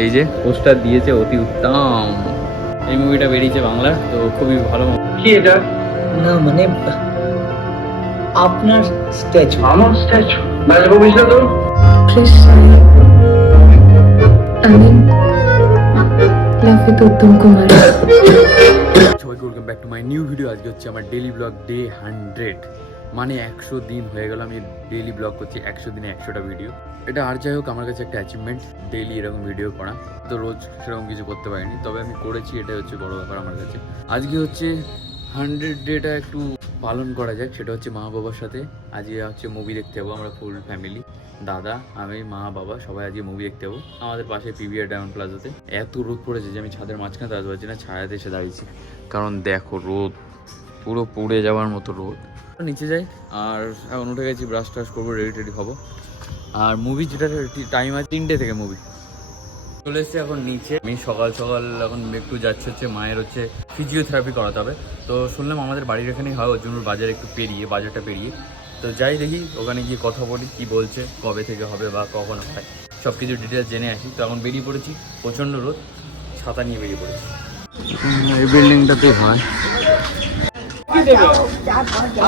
এই যে পোস্টার দিয়েছে অতি উত্তম। এই মুভিটা বেরিয়েছে বাংলার তো খুবই ভালো কি এটা? না মানে আপনার স্ট্যাচু আমার স্ট্যাচু নাচবো বুঝলে তো? Sai. I'm in love with Uttam সবাইকে welcome back to my new video আজকে হচ্ছে আমার ডেলি ব্লগ ডে হান্ড্রেড মানে একশো দিন হয়ে গেল, আমি ডেলি ব্লগ করছি, একশো দিনে একশোটা ভিডিও এটা আর যাই হোক, আমার কাছে একটা অ্যাচিভমেন্ট ডেলি এরকম ভিডিও করা। তো রোজ সেরকম কিছু করতে পারিনি, তবে আমি করেছি এটা হচ্ছে বড় ব্যাপার আমার কাছে। আজকে হচ্ছে হান্ড্রেড ডেটা একটু পালন করা যাক, সেটা হচ্ছে মা বাবার সাথে। আজকে হচ্ছে মুভি দেখতে যাব, আমরা ফুল ফ্যামিলি দাদা, আমি, মা, বাবা, সবাই আজকে মুভি দেখতে যাব। আমাদের পাশে পিভিআর ডায়মন্ড প্লাজাতে এত রোদ পড়েছে যে আমি ছাদের মাঝখানে দাঁড়াতে পারছি না, ছায়াতে এসে দাঁড়িয়েছি। কারণ দেখো রোদ, পুরো পুড়ে যাওয়ার মতো রোদ। নিচে যাই, আর এখন উঠে গেছি ব্রাশ ট্রাশ করব রেডি টেডি হব। আর মুভি যেটা টাইম আছে, তিনটে থেকে মুভি চলে এসেছি এখন নিচে। আমি সকাল সকাল এখন একটু যাচ্ছে হচ্ছে, মায়ের হচ্ছে ফিজিওথেরাপি করাতে হবে। তো শুনলাম আমাদের বাড়ির এখানেই হয়, ওর জন্য বাজার একটু পেরিয়ে, বাজারটা পেরিয়ে। তো যাই দেখি, ওখানে গিয়ে কথা বলি, কি বলছে, কবে থেকে হবে বা কখন হয়। সব কিছু ডিটেলস জেনে আসি। তো এখন বেরিয়ে পড়েছি, প্রচণ্ড রোদ, ছাতা নিয়ে বেরিয়ে পড়েছি। এই বিল্ডিংটাতেই হয়।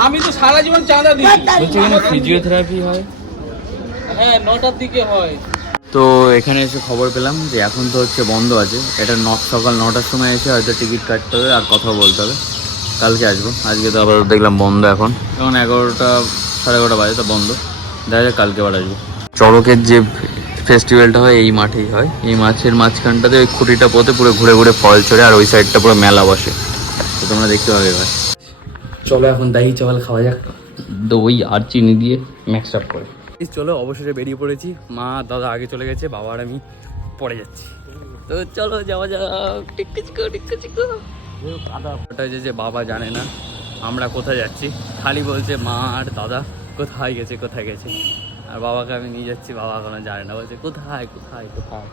আমি তো সারা জীবন চাঁদা দিই। বলছি এখানে ফিজিওথেরাপি হয়? হ্যাঁ নটার দিকে হয়। তো এখানে এসে খবর পেলাম যে এখন তো হচ্ছে বন্ধ আছে। এটা ন সকাল নটার সময় এসে হয়তো টিকিট কাটতে হবে আর কথা বলতে হবে। কালকে আসব। আজকে তো আবার দেখলাম বন্ধ এখন। এখন এগারোটা সাড়ে এগারোটা বাজে তো বন্ধ। দেখা যাক কালকে আবার আসব। চড়কের যে ফেস্টিভ্যালটা হয় এই মাঠেই হয়। এই মাছের মাঝখানটাতে ওই খুঁটিটা পথে পুরো ঘুরে ঘুরে ফল চড়ে আর ওই সাইডটা পুরো মেলা বসে। তো তোমরা দেখতে পাবে এবার। চলো এখন দাহি চাওয়াল খাওয়া যাক। দই আর চিনি দিয়ে মিক্স আপ করে। চলো অবশেষে বেরিয়ে পড়েছি। মা দাদা আগে চলে গেছে বাবা আর আমি পড়ে যাচ্ছি। তো চলো যাওয়া যাক। টিক্কু চিকু টিক্কু চিকু যে যে বাবা জানে না আমরা কোথায় যাচ্ছি। খালি বলছে মা আর দাদা কোথায় গেছে কোথায় গেছে? আর বাবাকে আমি নিয়ে যাচ্ছি বাবা এখনও জানে না। বলছে কোথায় কোথায় কোথায়?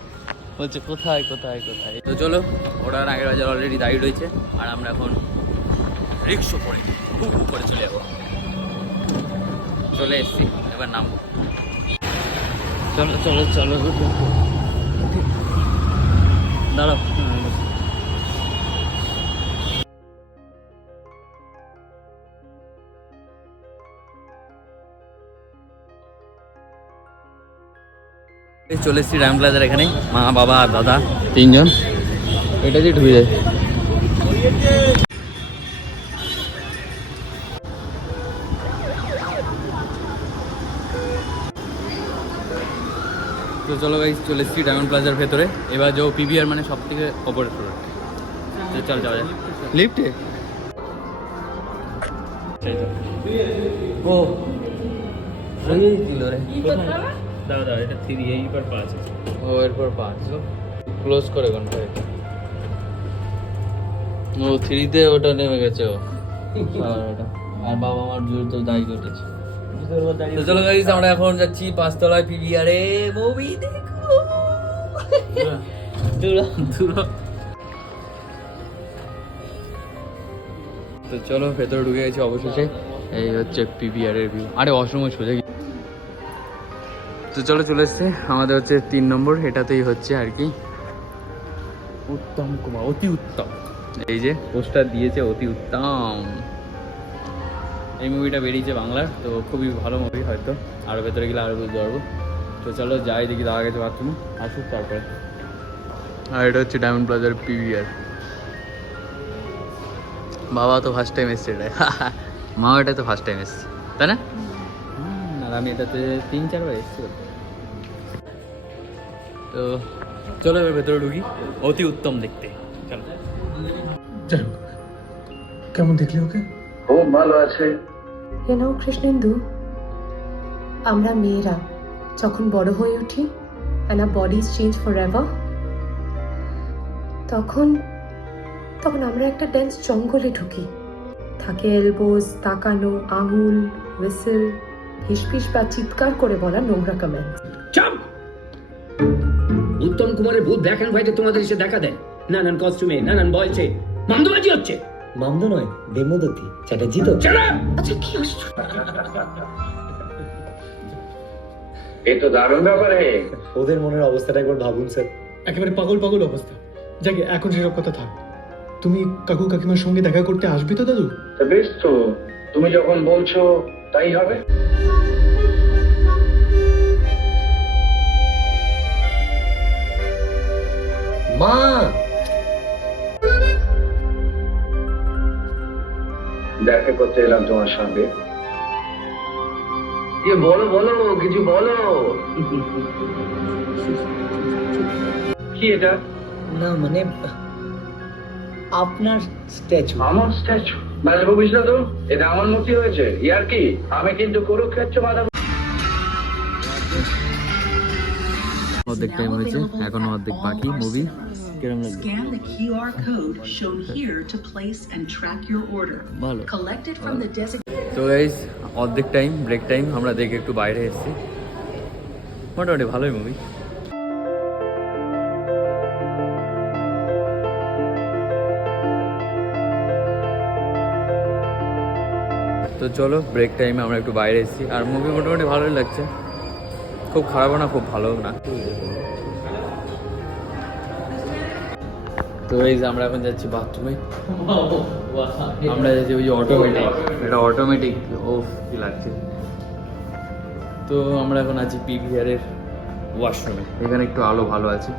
বলছে কোথায় কোথায় কোথায়? তো চলো ওরা আগের বাজার অলরেডি দাঁড়িয়ে রয়েছে। আর আমরা এখন রিক্সো করে হু হু করে চলে যাব। চলে এসছি এবার নামবো। চলো চলো চলো। দাঁড়াও। চলে এসছি রাম প্লাজার এখানে মা বাবা আর দাদা। তিনজন। এটা দিয়ে ঢুকে যায়। তো চলো ভাই চলে এসেছি ডায়মন্ড প্লাজার ভেতরে। এবার যে পিভিআর মানে সব থেকে অপরের ফ্লোর চল যাওয়া যায় লিফটে ও। এই দিল রে। দাও দাও এটা থ্রি এই পর পাঁচ। ও এরপর পাঁচ। ক্লোজ করে কোন ভাই ও থ্রিতে ওটা নেমে গেছে ও। আর ওটা। আর বাবা আমার জোর তো দায়ী কেটেছে তো চলো গাইস আমরা এখন যাচ্ছি পাঁচতলায় পিভিআর মুভি দেখো। দূরা। দূরা। তো চলো ভেতরে ঢুকে গেছি অবশেষে। এই হচ্ছে পিভিআর এর ভিউ আরে অসময় সোজা তো চলো চলে এসছে। আমাদের হচ্ছে তিন নম্বর এটাতেই হচ্ছে আর কি। উত্তম কুমার অতি উত্তম। এই যে পোস্টার দিয়েছে অতি উত্তম। এই মুভিটা বেরিয়েছে বাংলার তো খুবই ভালো মুভি হয়তো। আরও ভেতরে গেলে আরও বুঝতে পারব। তো চলো যাই দেখি দাদা গেছে বাথরুমে আসুক তারপরে। আর এটা হচ্ছে ডায়মন্ড প্লাজার পিভিআর বাবা তো ফার্স্ট টাইম এসছে এটা মা এটা তো ফার্স্ট টাইম এসছে। তাই না? আর আমি এটাতে তিন চারবার এসেছি। তো চলো এবার ভেতরে ঢুকি। অতি উত্তম দেখতে। চলো। যাই হোক কেমন দেখলি ওকে? You know, Krishnendu. আমরা মেয়েরা যখন বড় হয়ে উঠি and our bodies change forever তখন তখন আমরা একটা ড্যান্স জঙ্গলে ঢুকি। থাকে এলবোস তাকানো আঙুল হুইসেল ফিসফিস বা চিৎকার করে বলা নোংরা কমেন্ট উত্তম কুমারের ভূত দেখান ভাইটা তোমাদের এসে দেখা দেয়। নানান কস্টিউমে নানান বয়সে। মামদুবাজি হচ্ছে। মামদো নয় দেবদত্তি চ্যাটার্জি তো। আচ্ছা কি আশ্চর্য। ওদের মনের অবস্থাটা একবার ভাবুন স্যার। একেবারে পাগল পাগল অবস্থা। যাকে এখন সেসব কথা থাক। তুমি কাকু কাকিমার সঙ্গে দেখা করতে আসবে তো দাদু? বেশ তো। তুমি যখন বলছো তাই হবে। মা! দেখা করতে এলাম তোমার সঙ্গে। ইয়ে বলো বলো কিছু বলো। কি এটা? না মানে আপনার স্ট্যাচু। আমার স্ট্যাচু? বাজবো ভবিষ্যৎ তো? এটা আমার মূর্তি হয়েছে। ইয়ার কি? আমি কিন্তু কুরুক্ষেত্র মাথা অর্ধেক টাইম হয়েছে এখনও অর্ধেক বাকি মুভি কিরম Scan the QR code shown here to place and track your order. ভালো। Collected from the designated তো গাইজ অর্ধেক টাইম ব্রেক টাইম আমরা দেখে একটু বাইরে এসেছি। মোটামুটি ভালোই মুভি তো চলো ব্রেক টাইমে আমরা একটু বাইরে এসেছি। আর মুভি মোটামুটি ভালোই লাগছে। খুব খারাপও না খুব ভালো না। তো এই যে আমরা এখন যাচ্ছি বাথরুমে আমরা যাচ্ছি ওই যে অটোমেটিক এটা অটোমেটিক ও কি লাগছে? তো আমরা এখন আছি পিভিআর এর ওয়াশরুমে এখানে একটু আলো ভালো আছে।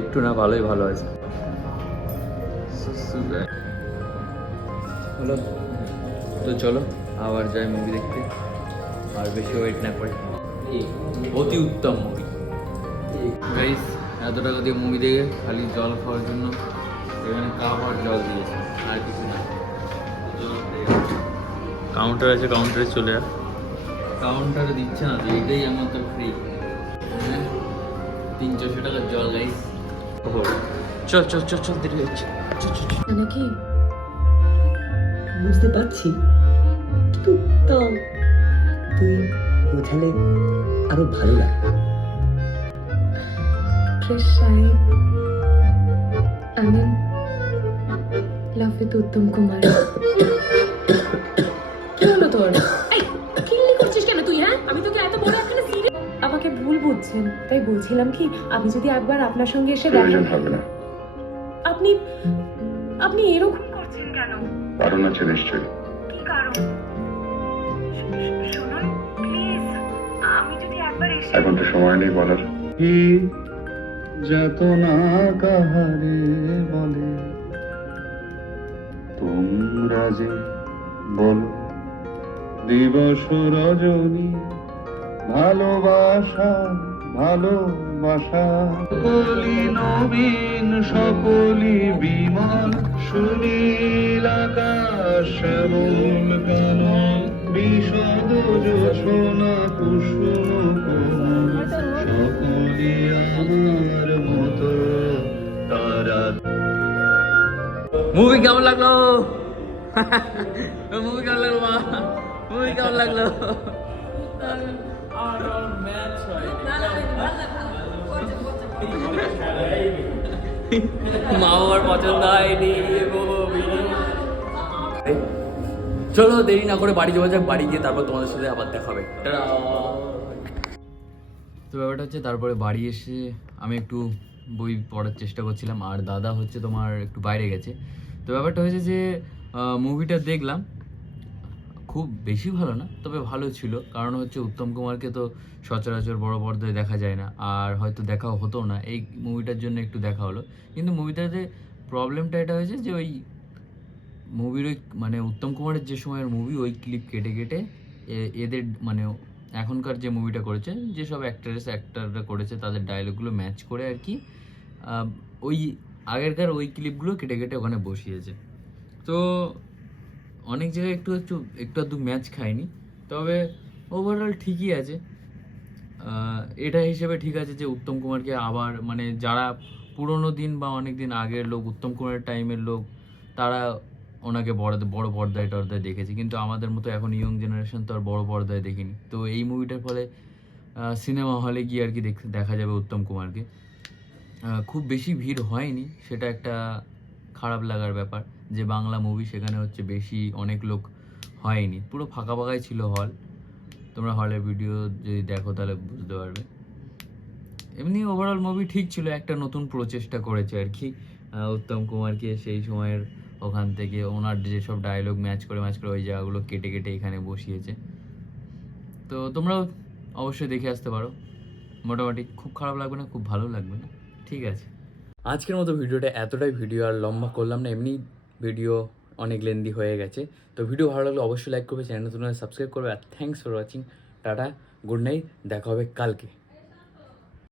একটু না ভালোই ভালো আছে। হলো তো চলো আবার যাই মুভি দেখতে। আর বেশি ওয়েট না করে। অতি উত্তম মুভি গাইস এত টাকা দিয়ে মুভি দেখে খালি জল খাওয়ার জন্য এখানে কাপ আর জল দিয়েছে আর কিছু না। কাউন্টার আছে কাউন্টারে চলে যা কাউন্টারে দিচ্ছে না তো এটাই আমার তো ফ্রি তিন চারশো টাকার জল গাইস চল চল চল চল দেরি হচ্ছে। চল চল চল। নাকি বুঝতে পারছি। তুই বোঝালে আরও ভালো লাগে I'm in love with Uttam Kumar. কি হলো তোর? কিল্লি করছিস কেন তুই হ্যাঁ? আমি তোকে এত বড় একটা সিরিয়াস আমাকে ভুল বুঝছেন তাই বলছিলাম কি আমি যদি একবার আপনার সঙ্গে এসে দেখা হবে না। আপনি আপনি এরকম করছেন কেন? কারণ আছে নিশ্চয়ই কি কারণ? শুনুন প্লিজ আমি যদি একবার এসে এখন তো সময় নেই বলার। যত না কাহারে বলে। তোমরা যে বলো, দিবস রজনী, ভালোবাসা ভালোবাসা। সকলি নবীন, সকলি বিমান সুনীল আকাশ, শ্যামল বিশদ যোছনা কুসুম। মুভি কেমন লাগল? মুভি কেমন লাগল মা? মুভি কেমন লাগল? মা বাবার পছন্দ হয়নি movie। চলো দেরি না করে বাড়ি যাওয়া যাক বাড়ি গিয়ে তারপর তোমাদের সাথে আবার দেখা হবে। তো ব্যাপারটা হচ্ছে তারপরে বাড়ি এসে আমি একটু বই পড়ার চেষ্টা করছিলাম আর দাদা হচ্ছে তোমার একটু বাইরে গেছে। তো ব্যাপারটা হয়েছে যে মুভিটা দেখলাম। খুব বেশি ভালো না, তবে ভালো ছিল। কারণ হচ্ছে উত্তম কুমারকে তো সচরাচর বড় পর্দায় দেখা যায় না, আর হয়তো দেখাও হতো না। এই মুভিটার জন্য একটু দেখা হলো। কিন্তু মুভিটাতে প্রবলেমটা এটা হয়েছে যে, ওই মুভির ওই মানে উত্তম কুমারের যে সময়ের মুভি ওই ক্লিপ কেটে কেটে এদের মানে এখনকার যে মুভিটা করেছে, যেসব অ্যাক্টারেস অ্যাক্টাররা করেছে, তাদের ডায়লগগুলো ম্যাচ করে আর কি ওই আগেরকার ওই ক্লিপগুলো কেটে কেটে ওখানে বসিয়েছে। তো অনেক জায়গায় একটু একটু একটু আধটু ম্যাচ খায়নি তবে ওভারঅল ঠিকই আছে। এটা হিসেবে ঠিক আছে যে উত্তম কুমারকে আবার মানে যারা পুরোনো দিন বা অনেক দিন আগের লোক, উত্তম কুমারের টাইমের লোক, তারা ওনাকে বড় বড় পর্দায় টর্দায় দেখেছে। কিন্তু আমাদের মতো এখন ইয়ং জেনারেশন তো আর বড় পর্দায় দেখিনি। তো এই মুভিটার ফলে সিনেমা হলে গিয়ে আর কি দেখ- যাবে উত্তম কুমারকে। খুব বেশি ভিড় হয়নি। সেটা একটা খারাপ লাগার ব্যাপার যে বাংলা মুভি সেখানে হচ্ছে বেশি অনেক লোক হয়নি। পুরো ফাঁকা ফাঁকাই ছিল হল তোমরা হলের ভিডিও যদি দেখো তাহলে বুঝতে পারবে। এমনি ওভারঅল মুভি ঠিক ছিল, একটা নতুন প্রচেষ্টা করেছে আর কি। উত্তম কুমারকে সেই সময়ের ওখান থেকে ওনার যেসব ডায়লগ ম্যাচ করে ম্যাচ করে ওই জায়গাগুলো কেটে কেটে এখানে বসিয়েছে। তো তোমরাও অবশ্যই দেখে আসতে পারো। মোটামুটি খুব খারাপ লাগবে না, খুব ভালো লাগবে না। ঠিক আছে। আজকের মতো ভিডিওটা এতটাই ভিডিও আর লম্বা করলাম না, এমনি ভিডিও অনেক লেন্দি হয়ে গেছে। তো ভিডিও ভালো লাগলে অবশ্যই লাইক করবে চ্যানেল নতুন সাবস্ক্রাইব করবে, আর thanks for watching tata good night দেখা হবে কালকে।